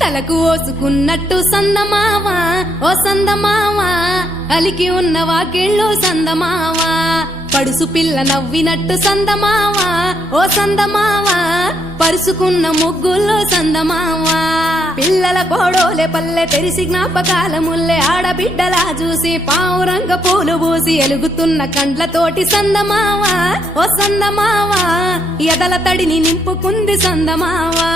తలకు ఓసుకున్నట్టు సందమావా ఓ సందమావా అలికి ఉన్న వాకిళ్ళు సందమావా పడుసు పిల్ల నవ్వినట్టు సందమావా ఓ సందమావా పరుసుకున్న ముగ్గుల్లో సందమావా పిల్లల కోడోలే పల్లె తెరిసి జ్ఞాపకాల ముల్లె ఆడబిడ్డలా చూసి పావురంగ పూలు పూసి ఎలుగుతున్న కండ్లతోటి సందమావా ఓ సందమావా ఎదల తడిని నింపుకుంది సందమావా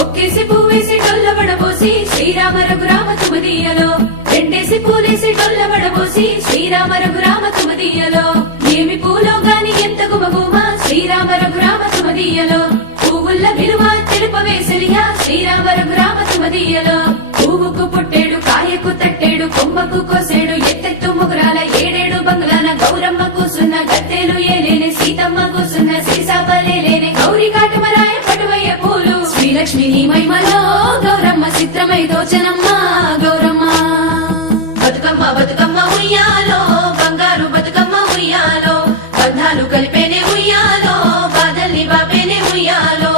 ఒక్కేసి పువ్వేసి డొల్లబడబోసి శ్రీరామ రఘురామ తుమదీయలో రెండేసి పూలేసి డొల్లబడబోసి శ్రీరామ రఘురామ తుమదీయలో ఏమి పూలో గాని ఎంత గుమగుమ శ్రీరామ రఘురామ తుమదీయలో పువ్వుల్ల విలువ తెలుపవేసలియా శ్రీరామ రఘురామ తుమదీయలో పువ్వుకు పుట్టేడు కాయకు తట్టేడు కొమ్మకు కోసేడు ఎత్తెత్తు ముగురాల ఏడేడు బంగ్లాల గౌరమ్మ కూసున్న గత్తెలు ఏలేని సీతమ్మ కూసున్న సీసాపలేలేని గౌరీ కాటమరాయ పటువయ్య పూలు శ్రీలక్ష్మి నీ మహిమలో గౌరమ్మ చిత్రమై దోచనమ్మ గౌరమ్మ బతుకమ్మ బతుకమ్మ ఉయ్యాలో బంగారు బతుకమ్మ ఉయ్యాలో బంధాలు కలిపేనే ఉయ్యాలో బాధల్ని బాపేనే ఉయ్యాలో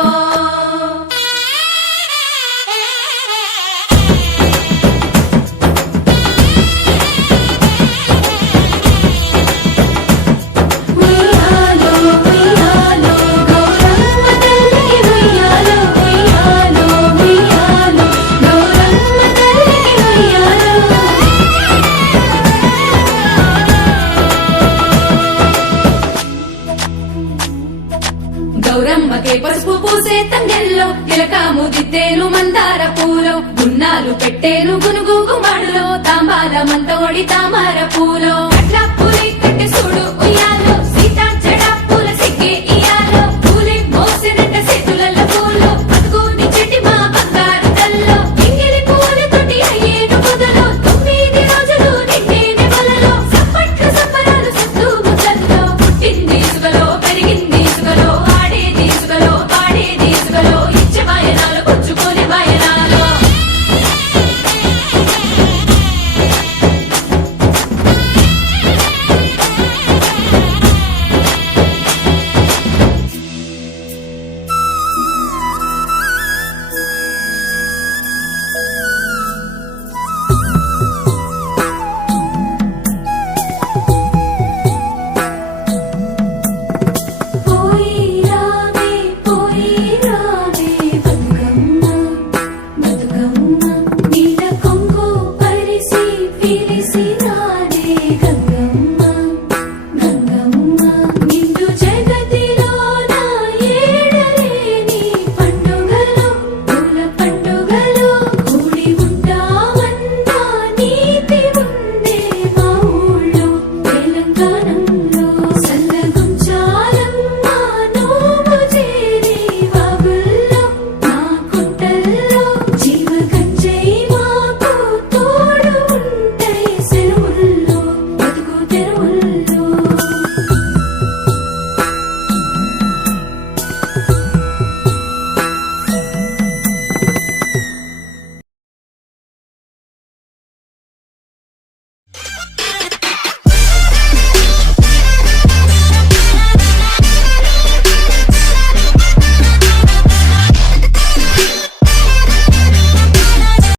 గౌరమ్మకే పసుపు పూసే తంగెల్లో తిలకాము దిద్దేను మందార పూలో గున్నాలు పెట్టేను గునుగు గుమాడులో తాంబాల మంతోడి తామర పూలో అట్లా పూల